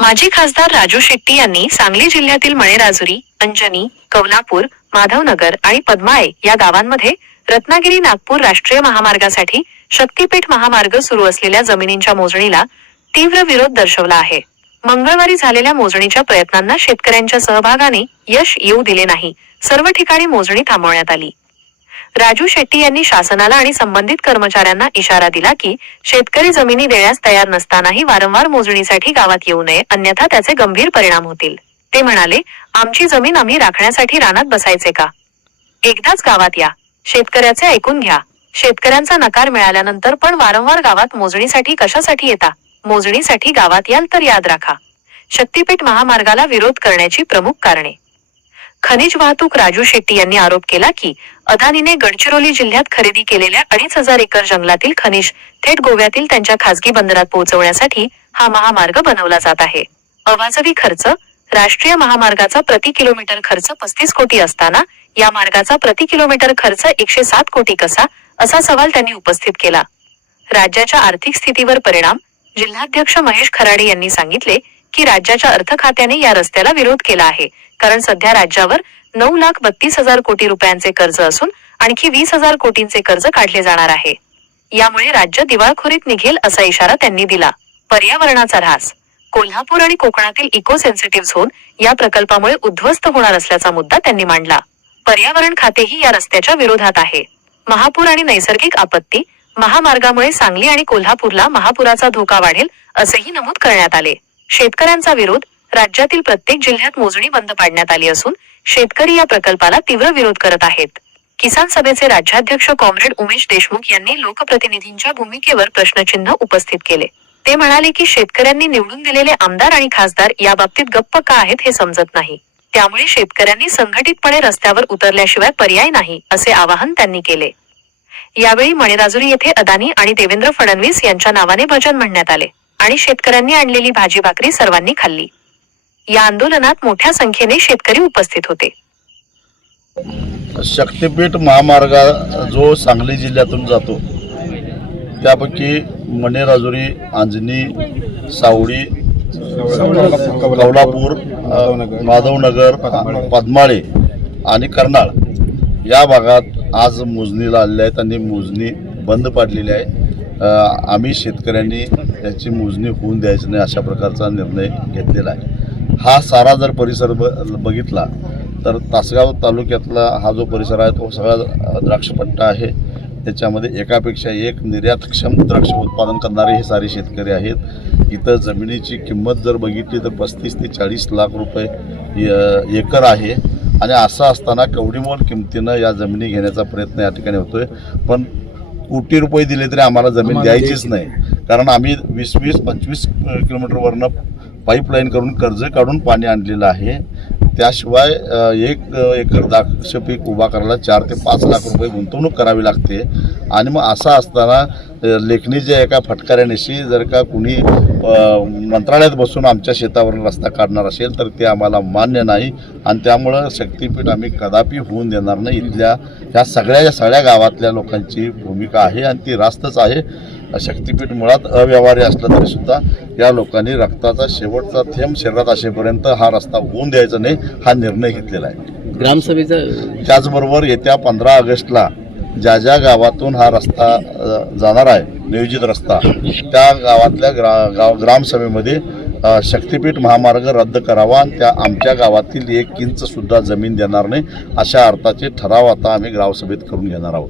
माजी खासदार राजू शेट्टी यांनी सांगली जिल्ह्यातील मणेराजुरी अंजनी कवलापूर माधवनगर आणि पद्माळे या गावांमध्ये रत्नागिरी नागपूर राष्ट्रीय महामार्गासाठी शक्तीपीठ महामार्ग सुरू असलेल्या जमिनींच्या मोजणीला तीव्र विरोध दर्शवला आहे. मंगळवारी झालेल्या मोजणीच्या प्रयत्नांना शेतकऱ्यांच्या सहभागाने यश येऊ दिले नाही. सर्व ठिकाणी मोजणी थांबवण्यात आली. राजू शेट्टी यांनी शासनाला आणि संबंधित कर्मचाऱ्यांना इशारा दिला की शेतकरी जमिनी देण्यास तयार नसतानाही वारंवार मोजणीसाठी गावात येऊ नये अन्यथा त्याचे गंभीर परिणाम होतील. ते म्हणाले आमची जमीन आम्ही राखण्यासाठी रानात बसायचे का? एकदाच गावात या. शेतकऱ्याचे ऐकून घ्या. शेतकऱ्यांचा नकार मिळाल्यानंतर पण वारंवार गावात मोजणीसाठी कशासाठी येता? मोजणीसाठी गावात याल तर याद राखा. शक्तीपीठ महामार्गाला विरोध करण्याची प्रमुख कारणे. खनिज वाहतूक राजू शेट्टी यांनी आरोप केला की अदानीने गडचिरोली जिल्ह्यात खरेदी केलेल्या अडीच हजार एकर जंगलातील खनिज थेट गोव्यातील त्यांच्या खासगी बंदरात पोहोचवण्यासाठी हा महामार्ग बनवला जात आहे. अवाजवी खर्च राष्ट्रीय महामार्गाचा प्रति किलोमीटर खर्च पस्तीस कोटी असताना या मार्गाचा प्रति किलोमीटर खर्च एकशे सात कोटी कसा असा सवाल त्यांनी उपस्थित केला. राज्याच्या आर्थिक स्थितीवर परिणाम जिल्हाध्यक्ष महेश खराडे यांनी सांगितले की राज्याच्या अर्थ खात्याने या रस्त्याला विरोध केला आहे. कारण सध्या राज्यावर नऊ लाख बत्तीस हजार कोटी रुपयांचे कर्ज असून आणखी वीस हजार कोटींचे कर्ज काढले जाणार आहे. यामुळे राज्य दिवाळखोरीत निघेल असा इशारा त्यांनी दिला. पर्यावरणाचा ऱ्हास. कोल्हापूर आणि कोकणातील इको सेन्सिटिव्ह झोन या प्रकल्पामुळे उद्ध्वस्त होणार असल्याचा मुद्दा त्यांनी मांडला. पर्यावरण खातेही या रस्त्याच्या विरोधात आहे. महापूर आणि नैसर्गिक आपत्ती महामार्गामुळे सांगली आणि कोल्हापूरला महापुराचा धोका वाढेल असेही नमूद करण्यात आले. शेतकऱ्यांचा विरोध राज्यातील प्रत्येक जिल्ह्यात मोजणी बंद पाडण्यात आली असून शेतकरी या प्रकल्पाला तीव्र विरोध करत आहेत. किसान सभेचे राज्याध्यक्ष कॉम्रेड उमेश देशमुख यांनी लोकप्रतिनिधींच्या भूमिकेवर प्रश्नचिन्ह उपस्थित केले. ते म्हणाले की शेतकऱ्यांनी निवडून दिलेले आमदार आणि खासदार या बाबतीत गप्प का आहेत हे समजत नाही. त्यामुळे शेतकऱ्यांनी संघटितपणे रस्त्यावर उतरल्याशिवाय पर्याय नाही असे आवाहन त्यांनी केले. यावेळी मणिराजुरी येथे अदानी आणि देवेंद्र फडणवीस यांच्या नावाने भजन म्हणण्यात आले. आणि शेतकऱ्यांनी आणलेली भाजी भाकरी सर्वांनी खाल्ली. या आंदोलनात मोठ्या संख्येने शेतकरी उपस्थित होते. शक्तिपीठ महामार्ग जो सांगली जिल्ह्यातून जातो त्यापैकी मणेराजुरी अंजनी सावडी कवलापूर माधवनगर पद्माळे आणि कर्नाळ या भागात आज मोजणीला आलेल्या आहेत आणि मोजणी बंद पाडलेली आहे. आम्ही शेतकऱ्यांनी त्याची मोजणी होऊन द्यायची नाही अशा प्रकारचा निर्णय घेतलेला आहे. हा सारा जर परिसर ब बघितला तर तासगाव तालुक्यातला हा जो परिसर आहे तो सगळा द्राक्षपट्टा आहे. त्याच्यामध्ये एकापेक्षा एक निर्यातक्षम द्राक्ष उत्पादन करणारे हे सारे शेतकरी आहेत. इथं जमिनीची किंमत जर बघितली तर पस्तीस ते चाळीस लाख रुपये य- एकर आहे. आणि असं असताना कवडीमोल किमतीनं या जमिनी घेण्याचा प्रयत्न या ठिकाणी होतो आहे पण कोटी रुपये दिले तरी आम्हाला जमीन द्यायचीच नाही. कारण आम्ही वीस वीस पंचवीस किलोमीटरवरनं पाईपलाईन करून कर्ज काढून पाणी आणलेलं आहे. त्याशिवाय एक एकर द्राक्ष पीक उभा करायला चार ते पाच लाख रुपये गुंतवणूक करावी लागते. आणि मग असं असताना लेखणीच्या एका फटकाऱ्यानिशी जर का कुणी मंत्रालयात बसून आमच्या शेतावरून रस्ता काढणार असेल तर ते आम्हाला मान्य नाही. आणि त्यामुळं शक्तीपीठ आम्ही कदापि होऊन देणार नाही. इथल्या ह्या सगळ्या या सगळ्या गावातल्या लोकांची भूमिका आहे आणि ती रास्तच आहे. शक्तीपीठ मुळात अव्यवहारी असलं तरी सुद्धा या लोकांनी रक्ताचा शेवटचा थेंब शरीरात असेपर्यंत हा रस्ता होऊन द्यायचा नाही हा निर्णय घेतलेला आहे. ग्रामसभेचा त्याचबरोबर येत्या पंधरा ऑगस्टला ज्या ज्या गावातून हा रस्ता जाणार आहे नियोजित रस्ता त्या गावातल्या ग्रा गाव ग्रामसभेमध्ये शक्तीपीठ महामार्ग रद्द करावा आणि त्या आमच्या गावातील एक इंच सुद्धा जमीन देणार नाही अशा अर्थाचे ठराव आता आम्ही ग्रामसभेत करून घेणार आहोत.